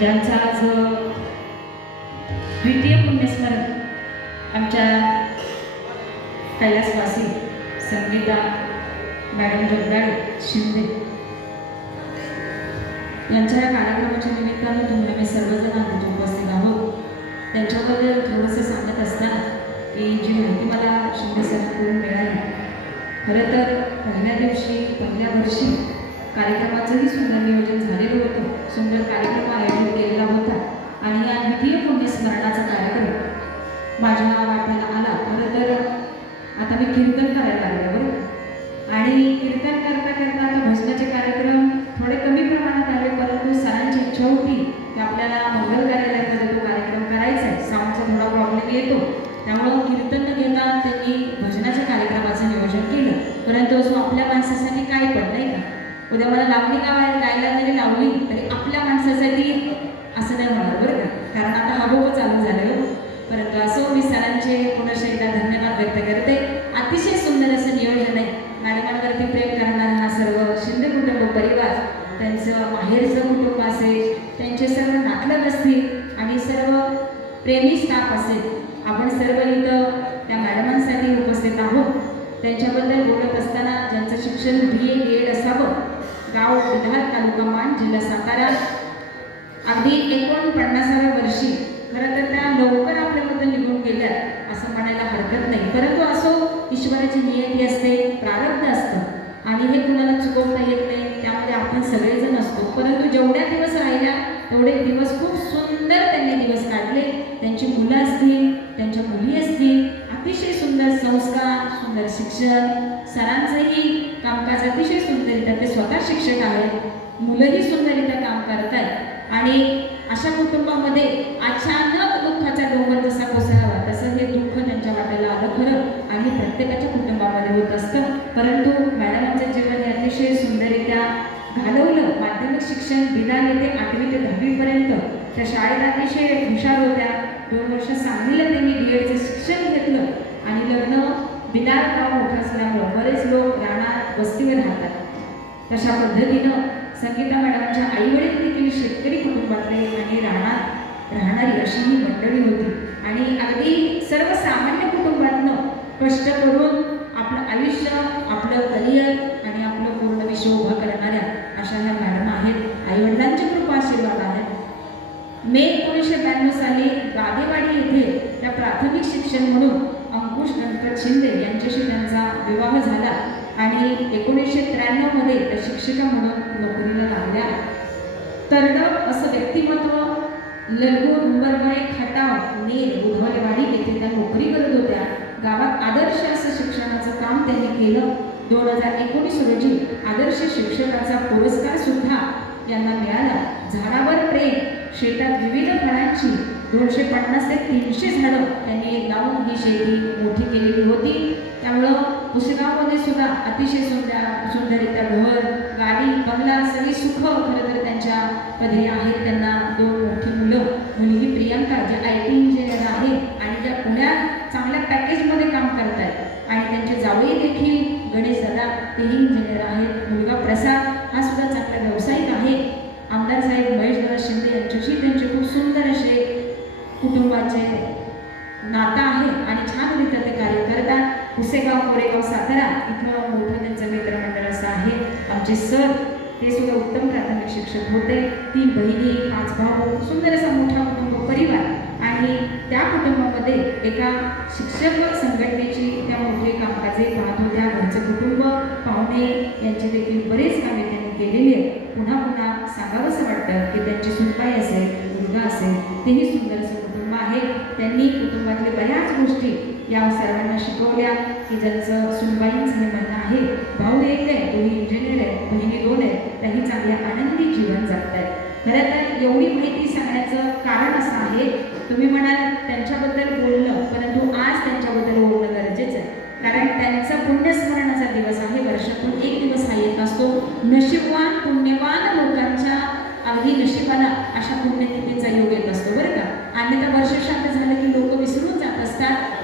ज्यांचा आज द्वितीय पुण्यस्मरण आमच्या कैलासवासी संगीता मॅडम जगदाळे शिंदे यांच्या या कार्यक्रमाच्या निमित्तानं तुम्ही आम्ही सर्वजण तिथे उपस्थित आहोत. त्यांच्याबद्दल थोडंसं सांगत असताना की जी माहिती मला शिंदे सरांकडून मिळाली, खरं तर पहिल्या दिवशी पहिल्या वर्षी कार्यक्रमाचंही सुंदर नियोजन झालेलं होतं. सुंदर कार्यक्रम आयोजित केलेला होता आणि या द्वितीय पुण्यस्मरणाचा कार्यक्रम माझ्या वाट्याला आला. खरं तर आता मी कीर्तन करायला लागले बरोबर, आणि कीर्तन करता करता आता भजनाचे कार्यक्रम थोडे कमी प्रमाणात आले, परंतु सरांची इच्छा होती की आपल्याला मंगल कार्यालयामध्ये तो कार्यक्रम करायचा आहे. साऊंडचा थोडा प्रॉब्लेम येतो, त्यामुळं कीर्तन न घेता त्यांनी भजनाच्या कार्यक्रमाचं नियोजन केलं. परंतु असं आपल्या माणसासाठी काय पण नाही का, उद्या मला लावणी गायला जरी लावली तरी आपल्या माणसासाठी असं नाही होणार बरं का, कारण आता हबोबं चालू झालं. परंतु असो, मी सरांचे पुनश्च एकदा धन्यवाद व्यक्त करते. अतिशय सुंदर असं नियोजन आहे. मॅडमांवरती प्रेम करणारा हा सर्व शिंदे कुटुंब परिवार, त्यांचं माहेरचं कुटुंब असेल, त्यांचे सर्व नातलग असतील आणि सर्व प्रेमी स्टाफ असेल, आपण सर्व इथं त्या मॅडमांसाठी उपस्थित आहोत. त्यांच्याबद्दल बोलत असताना ज्यांचं शिक्षण BA BEd असावं, गाव बिधार, तालुका मान, जिल्हा सातारा, अगदी 49व्या वर्षी, खरं तर त्या लवकर आपल्याबद्दल निघून गेल्या असं म्हणायला हरकत नाही. परंतु असो, ईश्वराची नियती असते, प्रारब्ध असतं आणि हे कुणाला चुकवता येत नाही. त्यामध्ये आपण सगळेजण असतो. परंतु जेवढ्या दिवस राहिल्या तेवढे दिवस खूप सुंदर त्यांनी दिवस काढले. त्यांची मुलं असतील, त्यांच्या मुली असतील, अतिशय सुंदर संस्कार, सुंदर शिक्षण. सरांचंही कामकाज अतिशय सुंदररित्या, ते स्वतः शिक्षक आहेत, मुलंही सुंदररित्या काम करत आहेत. आणि अशा कुटुंबामध्ये अचानक दुःखाचा डोंगर जसा कोसळावा तसं हे दुःख त्यांच्या वाट्याला आलं खरं, आणि प्रत्येकाच्या कुटुंबामध्ये होत असतं. परंतु मॅडमांचं जीवन हे अतिशय सुंदररित्या घालवलं. माध्यमिक शिक्षण बिदान येथे 8वी ते 10वीपर्यंत त्या शाळेत अतिशय हुशार होत्या. 2 वर्ष सांगलीला त्यांनी BEdचं शिक्षण घेतलं आणि लग्न बिदार गाव मोठं असल्यामुळं बरेच लोक राहणार वस्तीवर राहतात. तशा पद्धतीनं संगीता मॅडमच्या आईवडील देखील शेतकरी कुटुंबातले आणि राहणारी अशी ही मंडळी होती. आणि अगदी सर्वसामान्य कुटुंबातनं कष्ट करून आपलं आयुष्य, आपलं करिअर आणि आपलं पूर्ण विश्व उभं करणाऱ्या अशा ह्या मॅडम आहेत. आईवडिलांची कृपा आशीर्वाद आहेत. मे 1992 साली गादेवाडी येथे त्या प्राथमिक शिक्षण म्हणून अंकुश गणपत शिंदे यांच्याशी त्यांचा विवाह झाला आणि 1993 मध्ये त्या शिक्षिका म्हणून नोकरीला लागल्या. तरडक असं व्यक्तिमत्व, ललगूर, उंबरगळे, खटाव, नेर, बुधवालेवाडी येथे त्या नोकरी करत होत्या. गावात आदर्श असं शिक्षणाचं काम त्यांनी केलं. 2019 रोजी आदर्श शिक्षकाचा पुरस्कार सुद्धा यांना मिळाला. झाडावर प्रेम, शेतात विविध फळांची 250 ते 300 झाडं त्यांनी लावून ही शेती मोठी केलेली होती. त्यामुळं पुसेगावमध्ये सुद्धा अतिशय सुंदररित्या घर, गाडी, बंगला, सगळी सुख खरं तर त्यांच्या पदरी आहेत. त्यांना 2 मोठी मुलं, मुलगी प्रियंका जे IT इंजिनियर आहे आणि त्या पुण्यात चांगल्या पॅकेजमध्ये काम करत आहेत, आणि त्यांचे जावई देखील गणेश दादा, तेही इंजिनियर आहेत. मुलगा प्रसाद हा सुद्धा चांगला व्यावसायिक आहे. आमदार साहेब महेशदादा शिंदे यांच्याशी त्यांचे खूप सुंदर असे कुटुंबाचे नातं आहे आणि छानरित्या ते कार्य करतात. पुसेगाव, कोरेगाव, सातारा इथं मोठं त्यांचं मित्रमंडळ असं आहे. आमचे सर ते सुद्धा उत्तम प्राथमिक शिक्षक होते. 3 बहिणी, 5 भाऊ, सुंदर असा मोठा कुटुंब परिवार. आणि त्या कुटुंबामध्ये एका शिक्षक संघटनेची त्या मोठे कामकाजे पाहत होत्या. घरचं कुटुंब, पाहुणे यांचे देखील बरेच कामे त्यांनी केलेली आहेत. पुन्हा पुन्हा सांगावंसं वाटतं की त्यांची सुनबाई असेल, मुलगा असेल, तेही सुंदर असं कुटुंब आहे. त्यांनी कुटुंबातले बऱ्याच गोष्टी या सर्वांना शिकवल्या की ज्यांचं सुनबाईंचं हे म्हणणं आहे. भाऊ एक आहे, तोही इंजिनियर आहे, बहिणी 2 आहेत, त्याही चांगल्या आनंदी जीवन जगत आहेत. खरं तर एवढी माहिती सांगण्याचं कारण असं आहे, तुम्ही म्हणाल त्यांच्याबद्दल बोलणं, परंतु आज त्यांच्याबद्दल बोलणं गरजेचं आहे. कारण त्यांचा पुण्यस्मरणाचा दिवस आहे. वर्षातून 1 दिवस हा येत असतो. नशीबवान, पुण्यवान लोकांच्या अगदी नशिबाला अशा पुण्यतिथीचा योग येत असतो बरं का. अन्यथा वर्ष शांत झालं की लोक विसरून जात असतात.